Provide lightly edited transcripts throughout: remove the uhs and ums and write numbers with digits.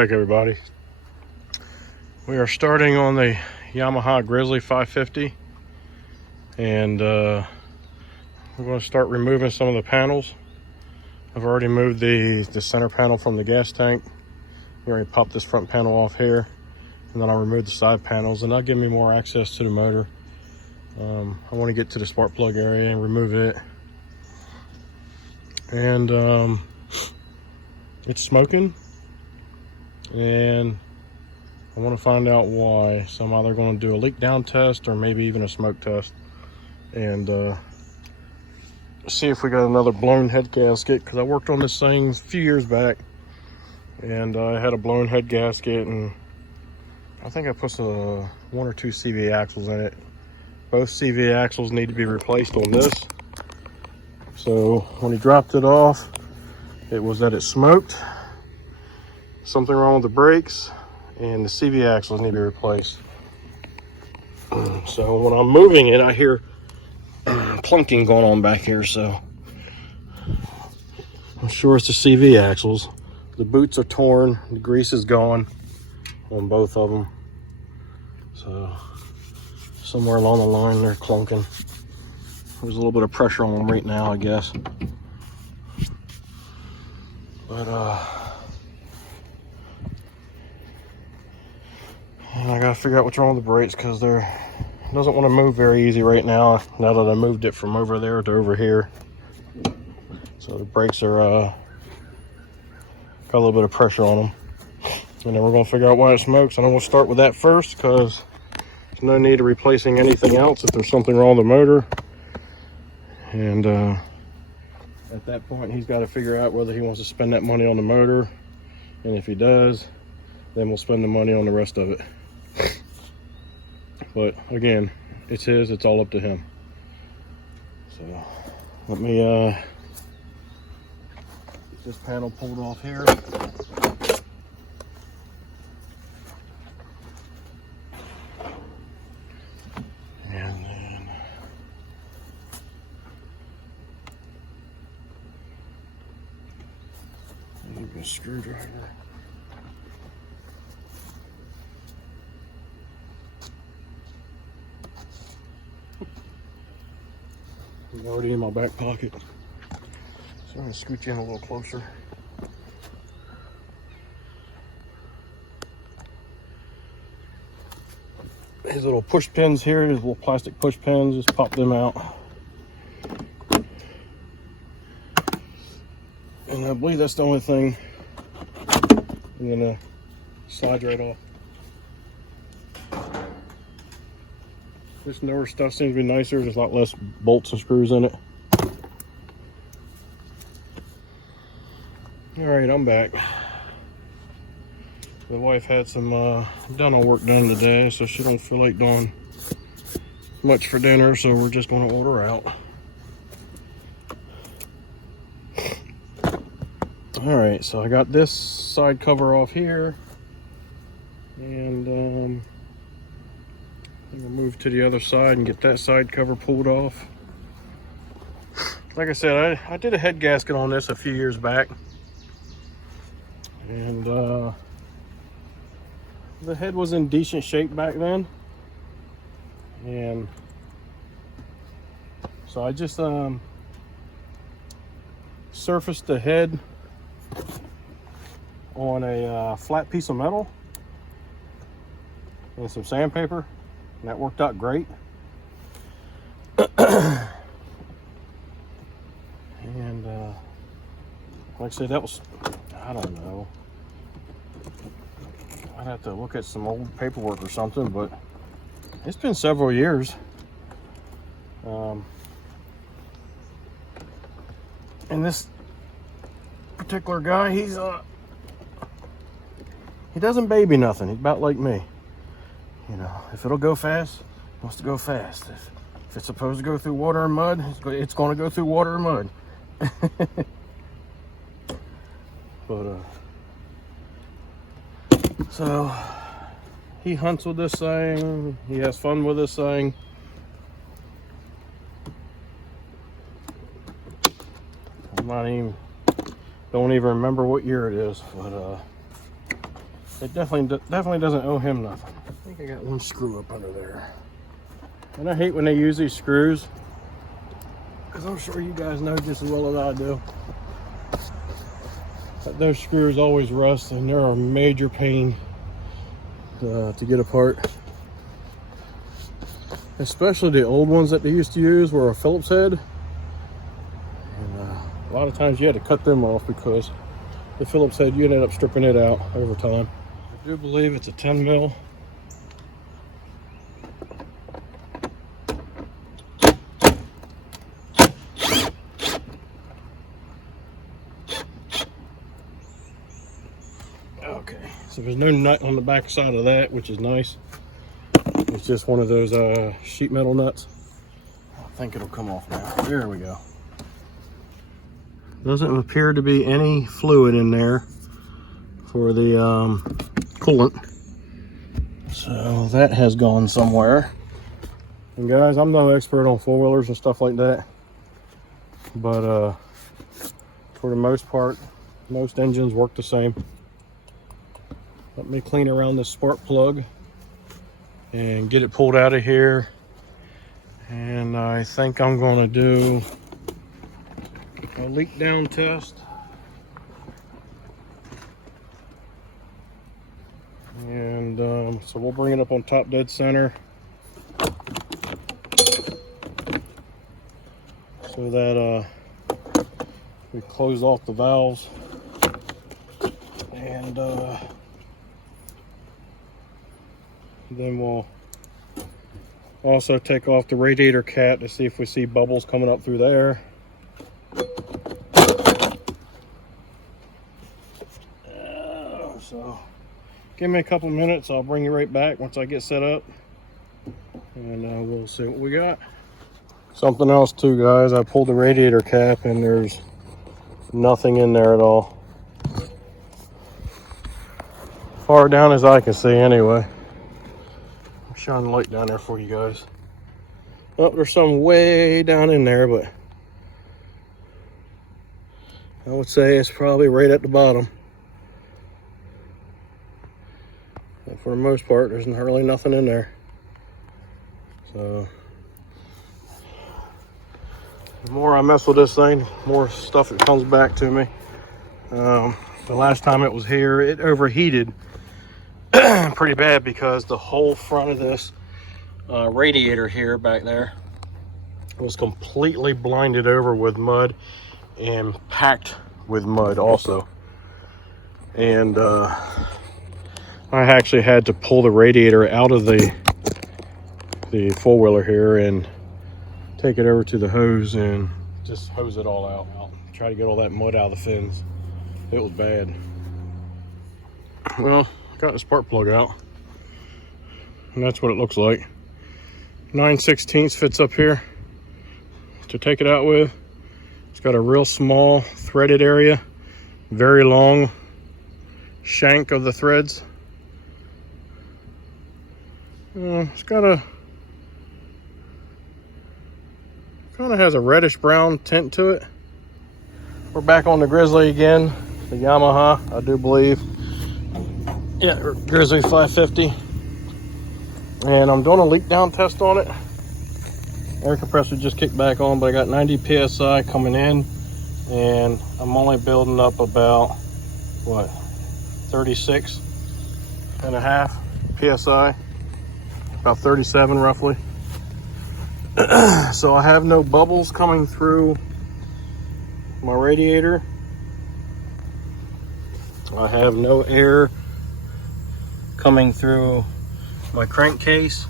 back, everybody. We are starting on the Yamaha Grizzly 550, and we're going to start removing some of the panels. I've already moved the center panel from the gas tank. We already popped this front panel off here, and then I'll remove the side panels, and that'll give me more access to the motor. I want to get to the spark plug area and remove it. And it's smoking, and I want to find out why. So I'm either going to do a leak down test or maybe even a smoke test, and see if we got another blown head gasket, because I worked on this thing a few years back, and I had a blown head gasket, and I think I put one or two CV axles in it. Both CV axles need to be replaced on this. So when he dropped it off, it was that it smoked, something wrong with the brakes, and the CV axles need to be replaced. So when I'm moving it, I hear clunking going on back here, so I'm sure it's the CV axles. The boots are torn, the grease is gone on both of them. So somewhere along the line they're clunking. There's a little bit of pressure on them right now, I guess. But I gotta figure out what's wrong with the brakes, because it doesn't want to move very easy right now that I moved it from over there to over here. So the brakes are got a little bit of pressure on them, and then we're gonna figure out why it smokes. And I'm gonna start with that first, because there's no need of replacing anything else if there's something wrong with the motor. And at that point, he's got to figure out whether he wants to spend that money on the motor, and if he does, then we'll spend the money on the rest of it. But again, it's his, it's all up to him. So let me get this panel pulled off here. And then a screwdriver. I'm already in my back pocket, so I'm going to scoot you in a little closer. These little push pins here, these little plastic push pins, just pop them out. And I believe that's the only thing. I'm going to slide right off. This newer stuff seems to be nicer. There's a lot less bolts and screws in it. All right, I'm back. The wife had some dental work done today, so she don't feel like doing much for dinner, so we're just going to order out. All right, so I got this side cover off here, and I'm gonna move to the other side and get that side cover pulled off. Like I said, I did a head gasket on this a few years back, and the head was in decent shape back then, and so I just surfaced the head on a flat piece of metal and some sandpaper, and that worked out great. And like I said, that was, I don't know, I'd have to look at some old paperwork or something, but it's been several years. And this particular guy, he doesn't baby nothing. He's about like me. You know, if it'll go fast, it wants to go fast. If it's supposed to go through water and mud, it's going to go through water and mud. But so he hunts with this thing. He has fun with this thing. I'm not even, don't even remember what year it is, but it definitely doesn't owe him nothing. I think I got one screw up under there. And I hate when they use these screws, because I'm sure you guys know just as well as I do that those screws always rust, and they're a major pain to get apart. Especially the old ones that they used to use were a Phillips head. And a lot of times you had to cut them off because the Phillips head, you ended up stripping it out over time. I do believe it's a 10 mil. Okay, so there's no nut on the back side of that, which is nice. It's just one of those sheet metal nuts. I think it'll come off now. There we go. Doesn't appear to be any fluid in there for the coolant. So that has gone somewhere. And guys, I'm no expert on four-wheelers and stuff like that. But for the most part, most engines work the same. Let me clean around this spark plug and get it pulled out of here. And I think I'm going to do a leak down test. And so we'll bring it up on top dead center so that we close off the valves. And then we'll also take off the radiator cap to see if we see bubbles coming up through there. So give me a couple minutes, I'll bring you right back once I get set up, and we'll see what we got. Something else too, guys, I pulled the radiator cap and there's nothing in there at all. Far down as I can see anyway. Shine the light down there for you guys. Oh, there's some way down in there, but I would say it's probably right at the bottom. And for the most part, there's really nothing in there. So the more I mess with this thing, the more stuff that comes back to me. The last time it was here, it overheated pretty bad because the whole front of this radiator here back there was completely blinded over with mud and packed with mud also. And I actually had to pull the radiator out of the four-wheeler here and take it over to the hose and just hose it all out. Try to get all that mud out of the fins. It was bad. Well, got the spark plug out, and that's what it looks like. 9/16 fits up here to take it out with. It's got a real small threaded area, very long shank of the threads. It's got a kind of has a reddish brown tint to it. We're back on the Grizzly again, the Yamaha, I do believe. Yeah, Grizzly 550. And I'm doing a leak down test on it. Air compressor just kicked back on, but I got 90 PSI coming in, and I'm only building up about, what, 36.5 PSI, about 37 roughly. So I have no bubbles coming through my radiator. I have no air coming through my crankcase.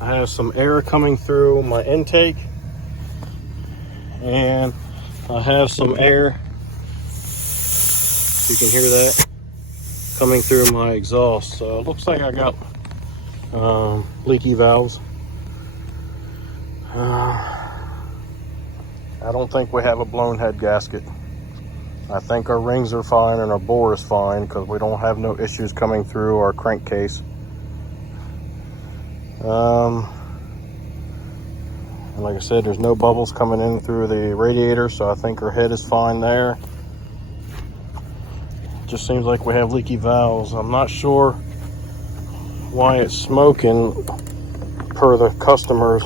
I have some air coming through my intake, and I have some air, you can hear that, coming through my exhaust. So it looks like I got leaky valves. I don't think we have a blown head gasket. I think our rings are fine and our bore is fine because we don't have no issues coming through our crankcase. And like I said, there's no bubbles coming in through the radiator, so I think our head is fine there. just seems like we have leaky valves. I'm not sure why it's smoking per the customers,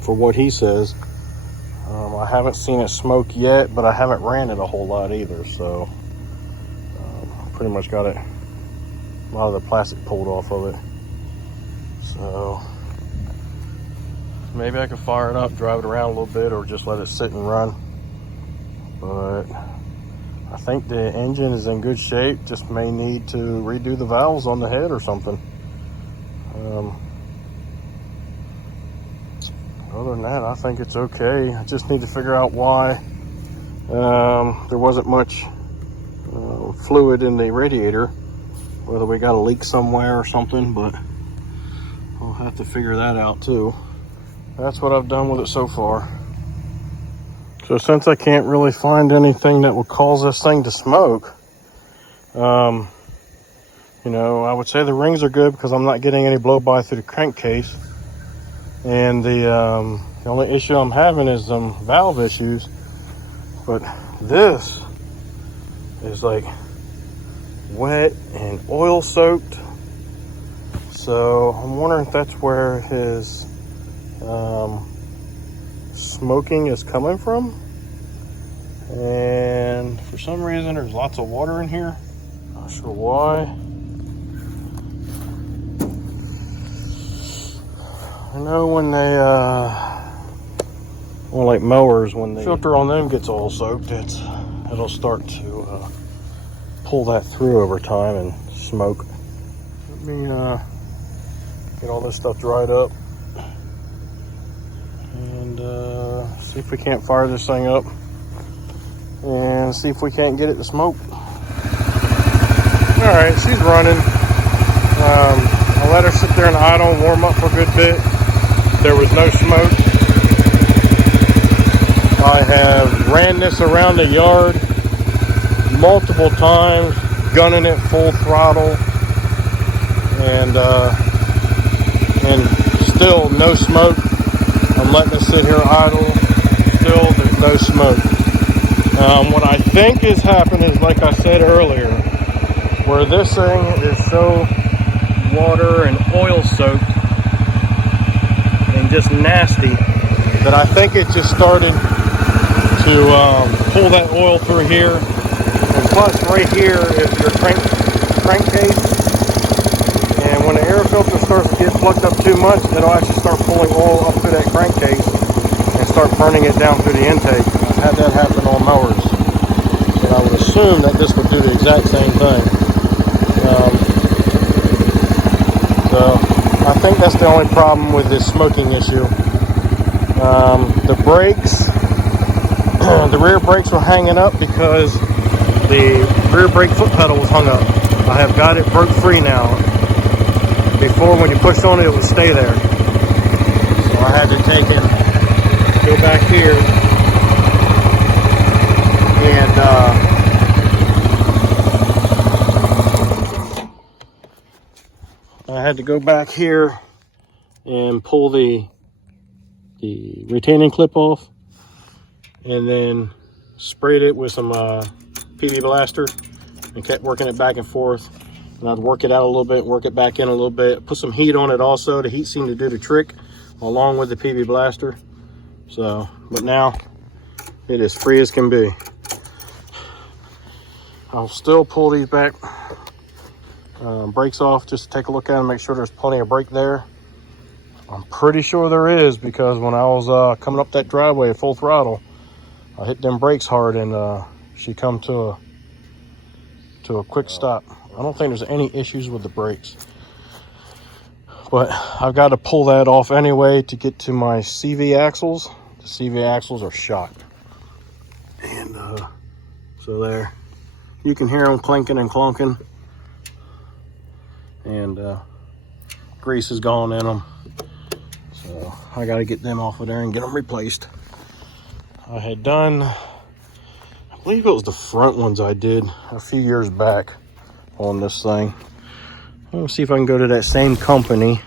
for what he says. I haven't seen it smoke yet, but I haven't ran it a whole lot either, so pretty much got it, a lot of the plastic pulled off of it. So maybe I could fire it up, drive it around a little bit, or just let it sit and run. But I think the engine is in good shape, just may need to redo the valves on the head or something. Other than that, I think it's okay. I just need to figure out why there wasn't much fluid in the radiator, whether we got a leak somewhere or something, but I'll have to figure that out too. That's what I've done with it so far. So since I can't really find anything that will cause this thing to smoke, you know, I would say the rings are good because I'm not getting any blow by through the crankcase. And the only issue I'm having is some valve issues. But this is like wet and oil soaked. So I'm wondering if that's where his smoking is coming from. And for some reason there's lots of water in here. Not sure why. I know when they well, like mowers, when the filter on them gets oil soaked, it'll start to pull that through over time and smoke. Let me get all this stuff dried up and see if we can't fire this thing up and see if we can't get it to smoke. All right, she's running. I let her sit there and idle and warm up for a good bit. There was no smoke. I have ran this around the yard multiple times, gunning it full throttle, and still no smoke. I'm letting it sit here idle. Still, there's no smoke. What I think is happening is, like I said earlier, where this thing is so water and oil soaked and just nasty that I think it just started to pull that oil through here. And plus right here is your crankcase, and when the air filter starts to get plugged up too much, it'll actually start pulling oil up through that crankcase and start burning it down through the intake. I've had that happen on mowers, and I would assume that this would do the exact same thing. So I think that's the only problem with this smoking issue. The brakes, the rear brakes were hanging up because the rear brake foot pedal was hung up. I have got it broke free now. Before, when you pushed on it, it would stay there. So I had to take it, go back here, and I had to go back here and pull the retaining clip off, and then sprayed it with some PB Blaster and kept working it back and forth. And I'd work it out a little bit, work it back in a little bit, put some heat on it also. The heat seemed to do the trick along with the PB Blaster. So, but now it is free as can be. I'll still pull these back brakes off just to take a look at them, make sure there's plenty of brake there. I'm pretty sure there is, because when I was coming up that driveway at full throttle, I hit them brakes hard and she come to a quick stop. I don't think there's any issues with the brakes, but I've got to pull that off anyway to get to my CV axles. The CV axles are shot, and so there you can hear them clinking and clunking, and grease is gone in them. So I got to get them off of there and get them replaced. I had done, I believe it was the front ones I did a few years back on this thing. Let's see if I can go to that same company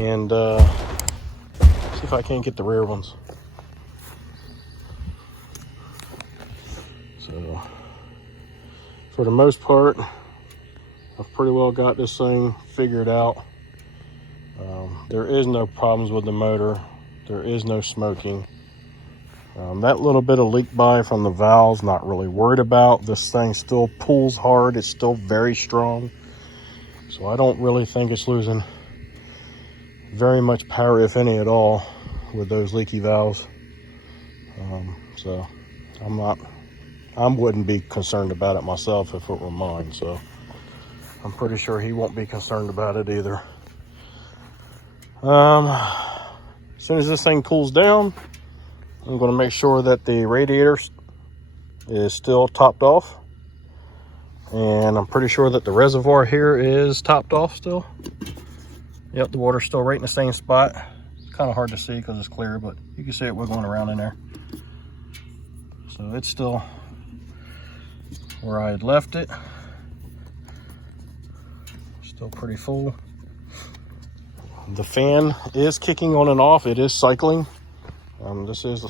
and see if I can't get the rear ones. So for the most part, I've pretty well got this thing figured out. There is no problems with the motor. There is no smoking. That little bit of leak by from the valves, not really worried about. This thing still pulls hard. It's still very strong. So I don't really think it's losing very much power, if any at all, with those leaky valves. So I wouldn't be concerned about it myself if it were mine. So I'm pretty sure he won't be concerned about it either. As soon as this thing cools down, I'm going to make sure that the radiator is still topped off. And I'm pretty sure that the reservoir here is topped off still. Yep, the water's still right in the same spot. It's kind of hard to see because it's clear, but you can see it wiggling around in there. So it's still where I had left it. Still pretty full. The fan is kicking on and off. It is cycling. This is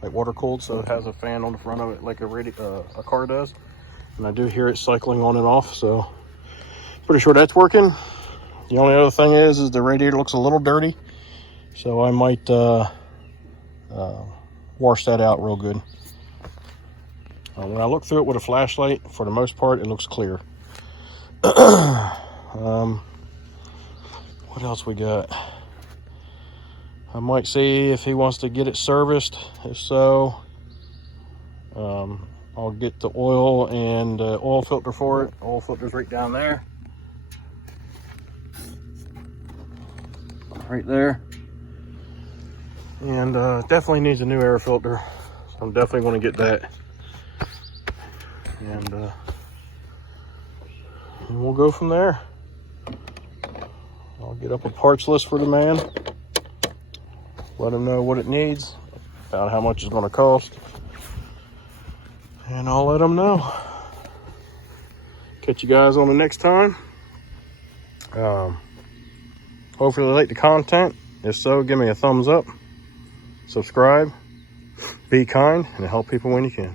like water cooled, so it has a fan on the front of it like a car does. And I do hear it cycling on and off, so pretty sure that's working. The only other thing is the radiator looks a little dirty, so I might wash that out real good. When I look through it with a flashlight, for the most part, it looks clear. What else we got? I might see if he wants to get it serviced. If so, I'll get the oil and oil filter for it. Oil filter's right down there. Right there. And definitely needs a new air filter. So I'm definitely going to get that. And we'll go from there. I'll get up a parts list for the man. Let him know what it needs. About how much it's going to cost. And I'll let him know. Catch you guys on the next time. Hopefully you like the content. If so, give me a thumbs up. Subscribe. Be kind and help people when you can.